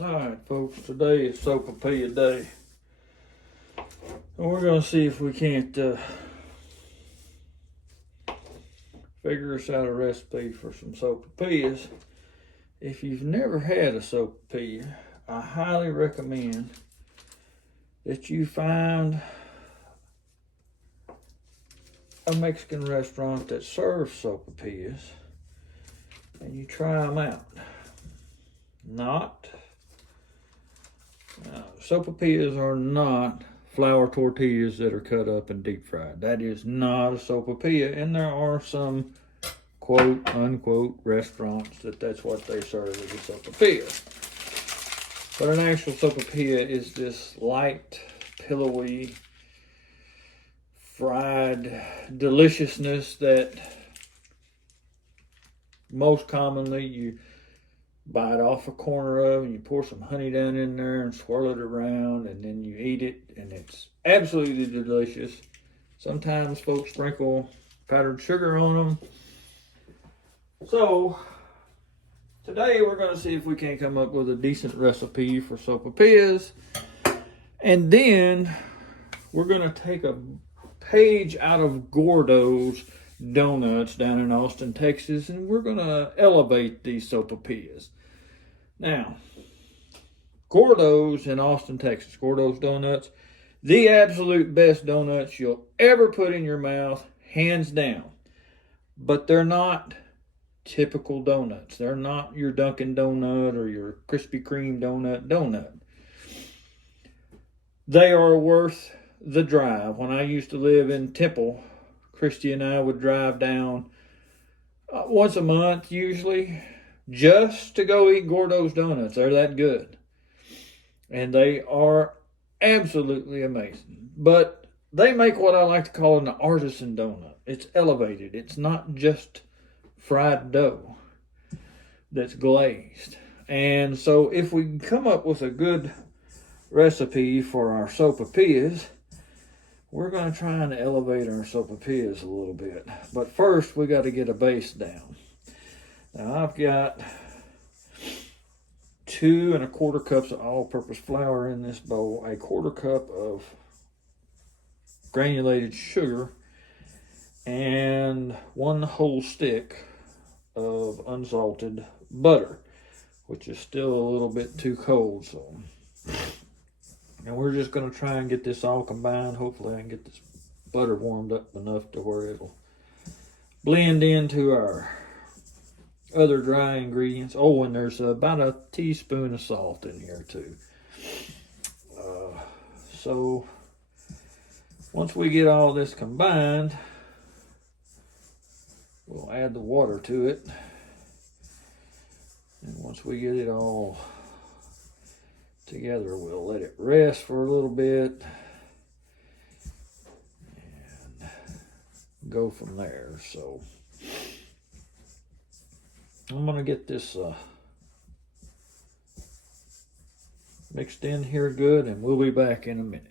Alright folks, today is Sopapilla day. And we're going to see if we can't figure us out a recipe for some Sopapillas. If you've never had a Sopapilla, I highly recommend that you find a Mexican restaurant that serves Sopapillas and you try them out. Sopapillas are not flour tortillas that are cut up and deep fried. That is not a Sopapilla, and there are some quote unquote restaurants that's what they serve as a Sopapilla. But an actual Sopapilla is this light, pillowy, fried deliciousness that most commonly you bite off a corner of and you pour some honey down in there and swirl it around and then you eat it, and it's absolutely delicious. Sometimes folks sprinkle powdered sugar on them. So today we're going to see if we can come up with a decent recipe for Sopapillas, and then we're going to take a page out of Gordo's Donuts down in Austin, Texas, and we're going to elevate these Sopapillas. Now, Gordo's in Austin, Texas, Gordo's Donuts, the absolute best donuts you'll ever put in your mouth, hands down. But they're not typical donuts. They're not your Dunkin' Donut or your Krispy Kreme donut. They are worth the drive. When I used to live in Temple, Christy and I would drive down once a month, usually, just to go eat Gordo's Donuts. They're that good. And they are absolutely amazing. But they make what I like to call an artisan donut. It's elevated. It's not just fried dough that's glazed. And so if we can come up with a good recipe for our Sopapillas, we're going to try and elevate our Sopapillas a little bit. But first, we got to get a base down. Now, I've got 2 1/4 cups of all-purpose flour in this bowl, a 1/4 cup of granulated sugar, and 1 whole stick of unsalted butter, which is still a little bit too cold. And we're just going to try and get this all combined. Hopefully I can get this butter warmed up enough to where it'll blend into our other dry ingredients. Oh, and there's about a teaspoon of salt in here too. So once we get all this combined, we'll add the water to it. And once we get it all together, we'll let it rest for a little bit and go from there. So I'm going to get this mixed in here good, and we'll be back in a minute.